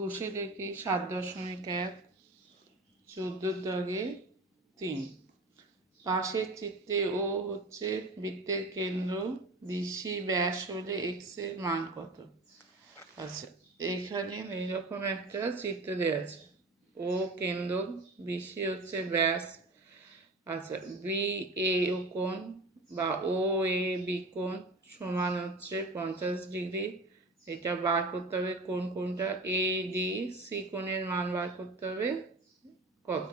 কষে দেখি 7.1 14-3 পাশের চিত্রে ও হচ্ছে বৃত্তের কেন্দ্র, বিসি ব্যাস হলে এক্স এর মান কত। আচ্ছা, এইখানে এইরকম একটা চিত্র দেওয়া আছে। ও কেন্দ্র, বিসি হচ্ছে ব্যাস। আচ্ছা, বি এ কোণ বা ও এ বি কোণ সমান হচ্ছে 50 ডিগ্রি। এটা বার করতে হবে কোনটা। এ ডি সি কোণের মান বার করতে হবে কত।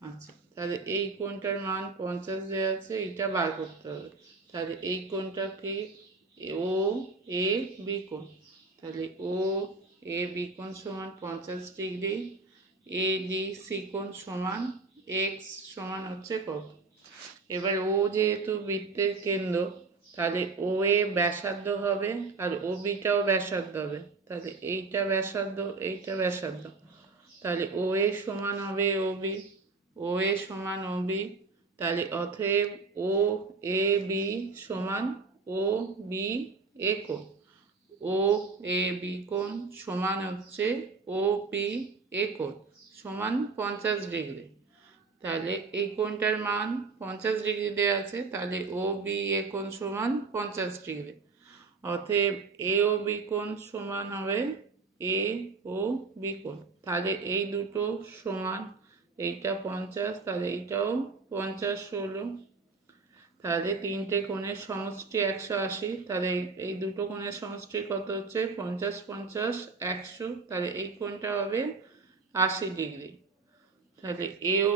আচ্ছা, তাহলে এই কোণটার মান 50 দেওয়া আছে, এটা বার করতে হবে। তাহলে এই কোণটাকে ও এ বি কোণ, তাহলে ও এ বি কোণ সমান 50 ডিগ্রি। এ ডি সি কোণ সমান এক্স সমান হচ্ছে কত। এবার ও যেহেতু বৃত্তের কেন্দ্র, তাহলে ও এ ব্যাসার্ধ হবে আর ও বিটাও ব্যাসার্ধ হবে। তাহলে এইটা ব্যাসার্ধ, এইটা ব্যাসার্ধ, তাহলে ও এ সমান হবে ও বি, ও এ সমান ও বি। তাহলে অতএব ও এ বি সমান ও বি এ কোণ। ও এ বি কোণ সমান হচ্ছে ও বি এ কোণ সমান 50 ডিগ্রি। তাহলে এই কোণটার মান 50 ডিগ্রি দেওয়া আছে, তাহলে ও বি এ কোণ সমান 50 ডিগ্রি। অতএব এ ও বি কোণ সমান হবে এ ও বি কোণ। তাহলে এই দুটো সমান, এইটা 50, তাহলে এইটাও 50 হলো। তাহলে তিনটে কোণের সমষ্টি 180। তাহলে এই দুটো কোণের সমষ্টি কত হচ্ছে 50 50 100। তাহলে এই কোণটা হবে 80 ডিগ্রি। তাহলে এ ও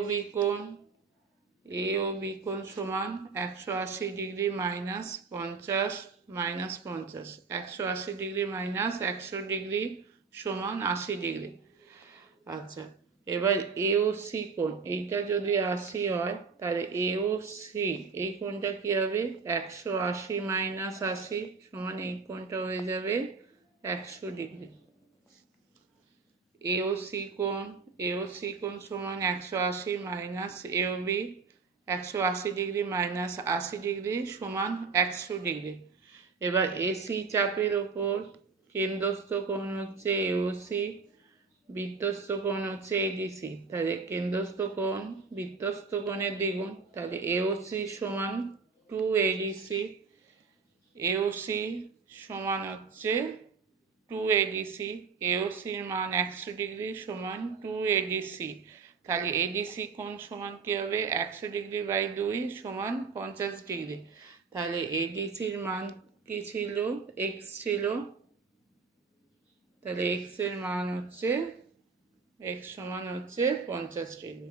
বি কোণ সমান 180 degree minus 50 minus 50, 180 degree minus 100 degree সমান 80 ডিগ্রি। আচ্ছা, এবার এ ও সি কোণ, এইটা যদি 80 হয় তাহলে এ ও সি এই কোণটা কি হবে 180 মাইনাস 80 সমান এই কোণটা হয়ে যাবে 100 ডিগ্রি। এ ও সি কোণ সমান 180 মাইনাস এ ও বি, 180 ডিগ্রি মাইনাস 80 ডিগ্রি সমান 100 ডিগ্রি। এবার এসি চাপের ওপর কেন্দ্রস্থ কোণ হচ্ছে এওসি, বৃত্তস্থ কোণ হচ্ছে এডিসি। তাহলে কেন্দ্রস্থ কোণ বৃত্তস্থ কোণের দ্বিগুণ, তাহলে এওসি সমান 2 এডিসি। এওসি সমান হচ্ছে 2 এডিসি। এওসির মান 100 ডিগ্রি সমান 2 এডিসি। তাহলে এডিসি কোণ সমান কী হবে 100 ডিগ্রি বাই 2 সমান 50 ডিগ্রি। তাহলে এডিসির মান কি ছিল, এক্স ছিল। তাহলে এক্স এর মান হচ্ছে, এক্স সমান হচ্ছে 50 ডিগ্রি।